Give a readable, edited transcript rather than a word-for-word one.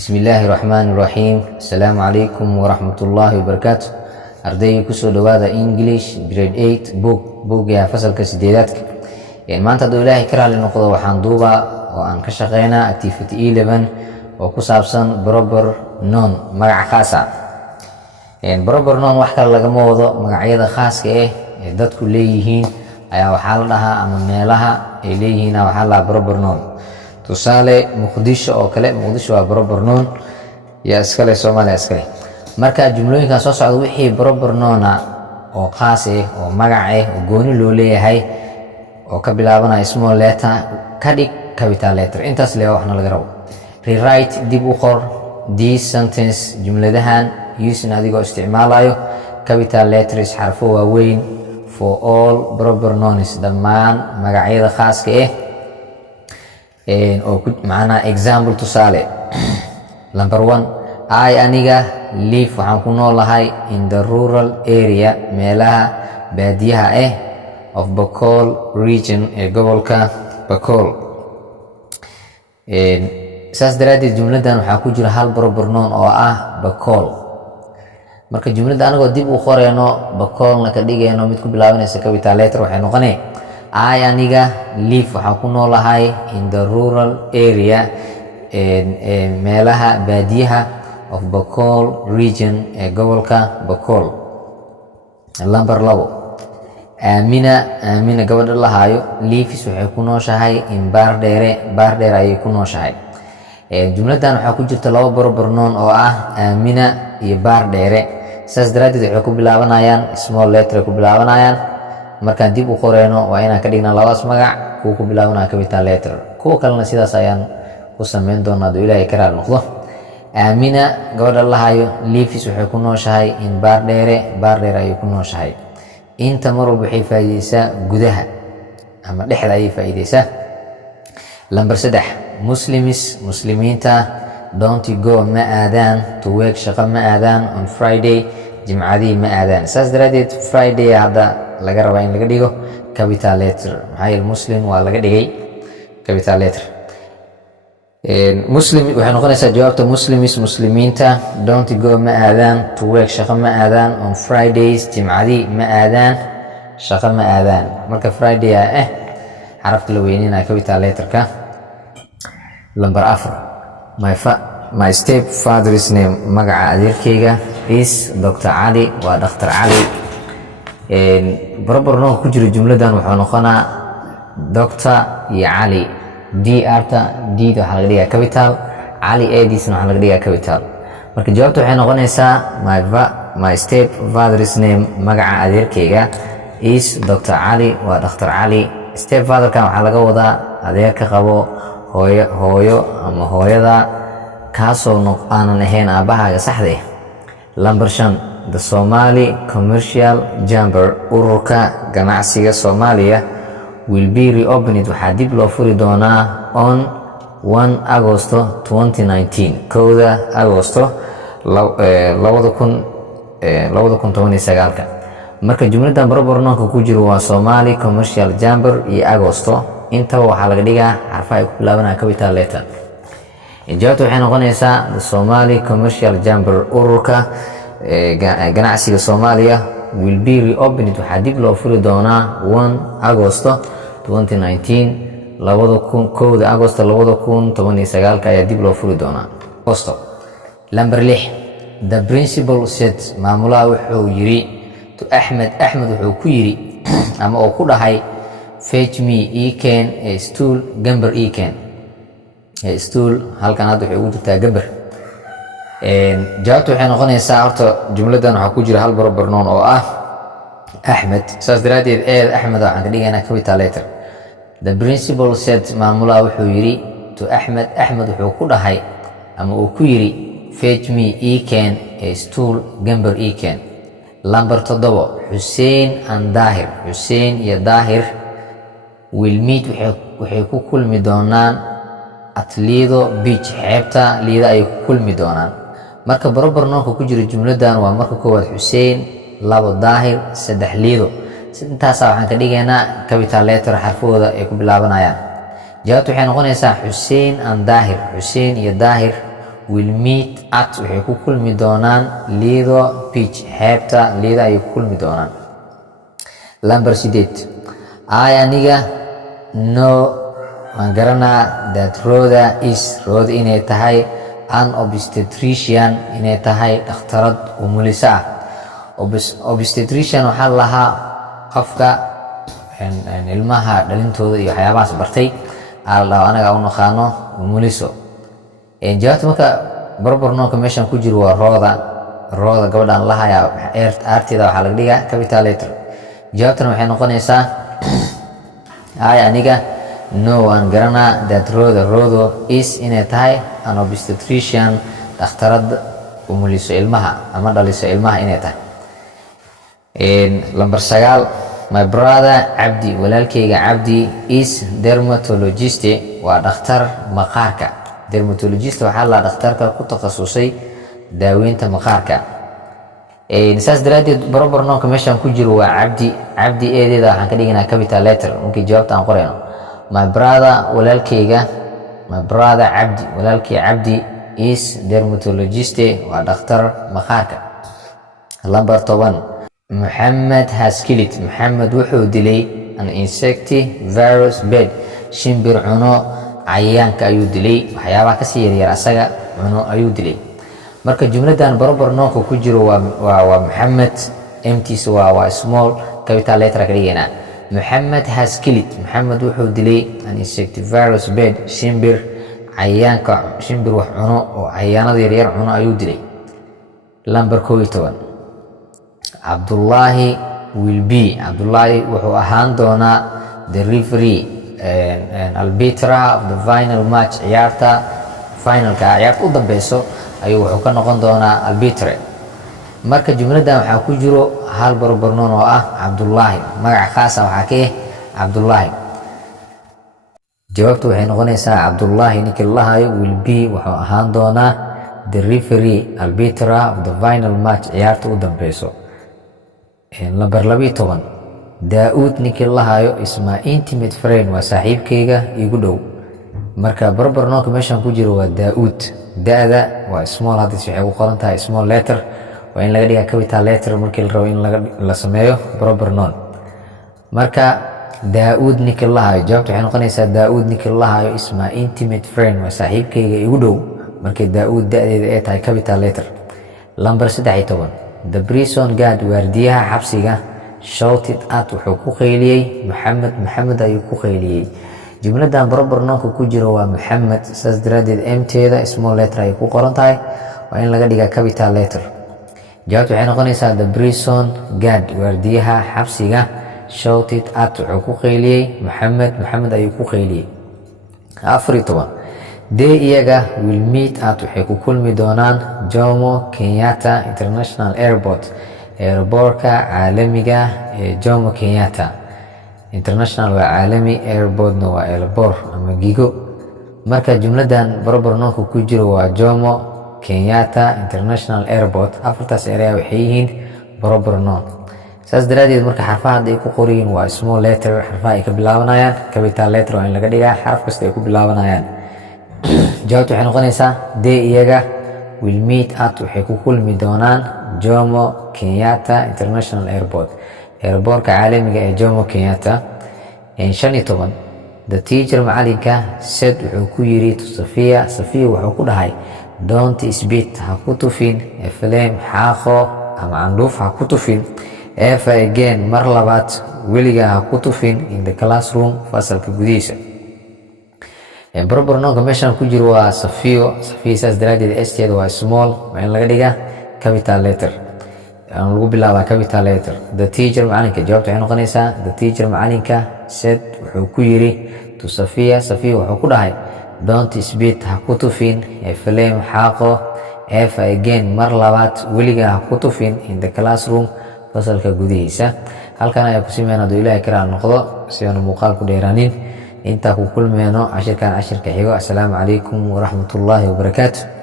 Bismillahirrahmanirrahim. Assalamualaikum warahmatullahi wabarakatuh. Ardayga kusoo dhawaada English grade 8 buugga fasalka 8aadka. Maanta hadduu Ilaahay ka raali noqdo waxaan duubaa oo aan ka shaqeynaa activity 11 oo ku saabsan proper noun, magac khaas ah. Proper noun wax kale lagama wado, magacyada khaaska ee dadku leeyihiin ayaa waxaa la dhahaa, ama meelaha ay leeyihiin waxaa la dhahaa proper noun. tusaale Muqdisho oo kale, Muqdisho waa proper noun, yaa iskale Soomaaliya iskale. Marka jumlooyinkan soo socda wixii proper noun oo khaas ah oo magac oo gooni loo leeyahay oo ka bilaabanaya small letter ka dhig capital letter. Intaas leeyahay waxna laga rabo. Rewrite, dib u qor this sentence, jumladahan using adigoo isticmaalayo capital letters, xarfo waaweyn, for all proper nouns, dhammaan magacyada khaaska ah oo macna example. tusaale number 1, I aniga live waxaan ku noolahay in the rural area, meelaha baadiyaha of Bakool region ee gobolka Bakool. saas daraadeed jumladan waxaa ku jira hal proper noun oo ah Bakool. marka jumlada anagoo dib u qoreyno Bakoolna ka dhigayno mid ku bilaabanaysa capital letter waxay noqonay I aniga live waxaan ku noolahay in the rural area meelaha baadiyaha of Bakool region ee gobolka Bakool. number 2, Aamina gabadha lahaayo lives waxay ku nooshahay in Baardheere ayay ku nooshahay. jumladan waxaa ku jirta laba proper noun oo ah Aamina iyo Baardheere. saas daraadeed waxay ku bilaabanayaan small letter ku bilaabanayaan. markaan dib u qoreyno waa inaan ka dhignaa labadaas magac, kuwa ku bilaabanaya capital letter, kuwa kalena sidaas ayaan ku sameyn doonaa hadduu Ilaahay ka raali noqdo. Aamina gabadha lahaayo lives waxay ku nooshahay in Baardheere ayay ku nooshahay. inta mar walba waxay faa'iideysaa gudaha ama dhexda ayay faa'iideysaa. number 3, muslimiinta don't go ma aadaan to work, shaqo ma aadaan on Friday, jimcadii ma aadaan. saas daraadeed Friday hadda laga rabaa in laga dhigo capital letter, maxaa yeelay muslim waa laga dhigay capital letter. muslim waxay noqonaysaa jawaabta muslimiinta don't go ma aadaan to work, shaqo ma aadaan on Fridays, jimcadii ma aadaan, shaqo ma aadaan. marka Friday xarafka la weynina capital letterka. number 4, my step father's name, magaca adeerkayga is Dr. Ali, waa Dr. Ali. proper noun ku jira jumladan wuxuu noqonaa Dr. iyo Ali. dr waxaa laga dhigaa capital, Ali edisna waxaa laga dhigaa capital. marka jawaabta waxay noqonaysaa my step father's name, magaca adeerkayga is Dr. Ali, waa Dr. Ali. step fatherkan waxaa laga wadaa adeerka qabo hooyo ama hooyada kaasoo aanan ahayn aabahaaga saxda ah. number 5, the Somali Commercial Chamber, ururka ganacsiga Soomaaliya, will be reopened, waxaa dib loo furi doonaa on 1 Agosto 2019, 1 Agosto 2019. marka jumladan proper nounka ku jiro waa Somali Commercial Chamber iyo Agosto, intaba waxaa laga dhigaa xarfaha ay ku bilaabanayaan capital letter. jawaabtu waxay noqonaysaa the Somali Commercial Chamber, ururka ganacsiga Soomaaliya, will be reopened, waxaa dib loo furi doonaa 1 Agosto 2019, 1 Agosto 2019 ayaa dib loo furi doonaa. number 6, the principal said, maamulaha wuxuu yiri to Ahmed wuxuu ku yiri ama uu ku dhahay fetch me, ken a stool, gambar ken stool. halkan hadda waxay ugu jirtaa gambar. jawaabtu waxay noqonaysaa, horta jumladan waxaa ku jira hal proper noun oo ah Ahmed. saas daraadeed Ahmed waxaan ka dhigaynaa capital letter. the principal said, maamulaha wuxuu yiri to Ahmed wuxuu ku dhahay ama uu ku yiri fetch me, ken a stool, gambar ken. number 7, Hussein and Dahir, Hussein iyo Dahir will meet, waxay ku kulmi doonaan at Lido Beach, xeebta Lido ay ku kulmi doonaan. marka proper nounka ku jira jumladan waa marka koowaad Hussein, 2 Dahir, 3 Lido. intaas waxaan ka dhigaynaa capital letter, xarfooda ay ku bilaabanayaan. jawaabtu waxay noqonaysaa Hussein and Dahir, Hussein iyo Dahir will meet at waxay ku kulmi doonaan Lido Beach xeebta Lido ay ku kulmi doonaan. Lambar 8 aniga no waan garanaa that Rhoda inay tahay an obstetrician inay tahay dhakhtarad umulisa ah. Obstetrician waxaa lahaa qofka ilmaha dhalintooda iyo waxyaabahaas bartay anaga u naqaano umuliso. Jawaabta marka barbarnoonka meeshan ku jiro waa Rhoda gabadhan lahaya artida waxaa laga dhigaa capital letter. Jawaabtana waxay noqonaysaa aniga no waan garanaa that Rhoda inay tahay an obstetrician dhakhtarad umuliso ilmaha ama dhaliso ilmaha inay tahay. Lambar 9 my brother Abdi walaalkayga Abdi is dermatologist waa dhakhtar maqaarka. Dermatologist waxaa la dhakhtarka ku takhasusay daaweynta maqaarka. Saas daraadeed barbarnoonka meeshan ku jiro waa Abdi eedeeda waxaan ka dhiganaa capital letter markii jawaabta aan qorayno. my brother Abdi walaalkay Abdi is dermatologist waa dhakhtar maqaarka. Lambar 10 Muhammad has killed Muhammad wuxuu dilay an insectivorous bird shimbir cuno cayayaanka ayuu dilay waxyaabaha kasii yaryar asaga cuno ayuu dilay. Marka jumladan barbarnoonka ku jiro waa Muhammad empties waa small capital letter ka dhigayna. Muhammad has killed Muhammad wuxuu dilay an insectivorous bird shimbir wax cuno oo cayayaanada yaryar cuno ayuu dilay. Lambar 11 Abdullahi wuxuu ahaan doonaa the referee arbiter of the final match ciyaarta u dambeyso ayuu wuxuu ka noqon doonaa arbiter. Marka jumladan waxaa ku jiro hal barbarnoon oo Abdullahi magac khaas waxaa ka Abdullahi. Jawaabtu waxay noqonaysaa Abdullahi ninkii lahayo wuxuu ahaan doonaa the referee arbiter of the final match ciyaarta u dambeyso. Lambar 12 Daud ninkii lahayo is my intimate friend waa saaxiibkayga igu dhow. Marka barbarnoonka meeshan ku jiro waa Daud. Daada waa small hadis waxay u qoran tahay small letter waa in laga dhigaa capital letter markii la rabo in la sameeyo barbarnoon. Marka Daud ninkii lahayo jawaabtu waxay noqonaysaa Daud ninkii lahayo is my intimate friend waa saaxiibkayga igu dhow markii Daud da'deeda ay tahay capital letter. Lambar 13 The prison guard waardiyaha xabsiga shouted at wuxuu ku qayliyay Muhammad ayuu ku qayliyay. Jumladan barbarnoonka ku jiro waa Muhammad saas daraadeed emteeda small letter ay ku qoran tahay waa in laga dhigaa capital letter. Jawaabtu waxay noqonaysaa the prison guard waardiyaha xabsiga shouted at wuxuu ku qayliyay Muhammad ayuu ku qayliyay. 14 iyaga will meet at waxay ku kulmi doonaan Jomo Kenyatta International Airport airportka caalamiga ee Jomo Kenyatta. International waa caalami, airportna waa airport ama gigo. Marka jumladan barbarnoonka ku jiro waa Jomo Kenyatta International Airport. afartaas area waxay yihiin barbarnoon. saas daraadeed marka xarfaha ay ku qorayin waa small letter xarfaha ay ka bilaabanayaan capital letter waa in laga dhigaa xaraf kasta ay ku bilaabanayaan. Jawaabtu waxay noqonaysaa iyaga will meet at waxay ku kulmi doonaan Jomo Kenyatta International Airport airportka caalamiga ee Jomo Kenyatta. 15 the teacher macalinka said wuxuu ku yiri to Safiya wuxuu ku dhahay don't spit ha ku tufin flame xaaqo ama candhuuf ha ku tufin ever again mar labaad weliga ha ku tufin in the classroom fasalka gudihiisa. barbarnoonka meeshan ku jiro waa Safiya saas daraadeed steeda waa small waa in laga dhigaa capital letter aan lagu bilaabaa capital letter. the teacher macalinka jawaabtu waxay noqonaysaa the teacher macalinka said wuxuu ku yiri to Safiya wuxuu ku dhahay don't spit ha ku tufin flame xaaqo ever again mar labaad weliga ha ku tufin in the classroom fasalka gudihiisa. halkan ayaa ku simeena doo Ilaahay karaal noqdo si aanu muuqaal ku dheeraanin inta ku kulmeeno cashirka xigo. Assalaamu calaykum waraxmatullaahi wabarakaatuh.